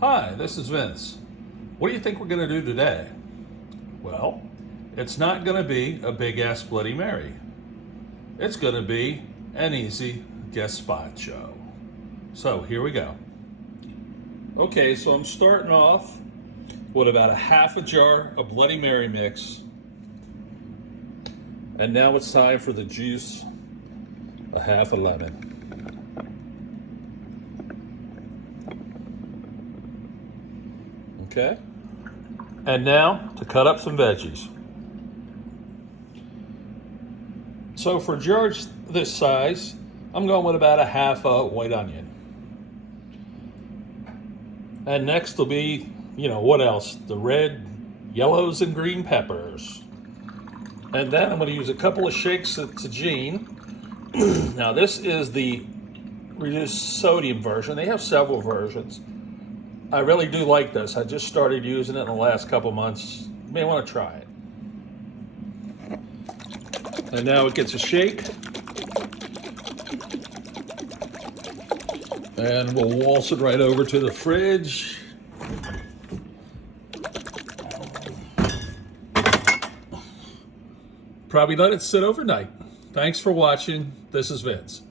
Hi, this is Vince. What do you think we're going to do today? Well, it's not going to be a big ass Bloody Mary. It's going to be an EZ Gazpacho. So here we go. Okay, so I'm starting off with about a half a jar of Bloody Mary mix. And now it's time for the juice, a half a lemon. Okay. And now to cut up some veggies. So for jars this size, I'm going with about a half a white onion. And next will be, what else? The red, yellows, and green peppers. And then I'm going to use a couple of shakes of tagine. Now this is the reduced sodium version. They have several versions. I really do like this. I just started using it in the last couple months. You may want to try it. And now it gets a shake. And we'll waltz it right over to the fridge. Probably let it sit overnight. Thanks for watching. This is Vince.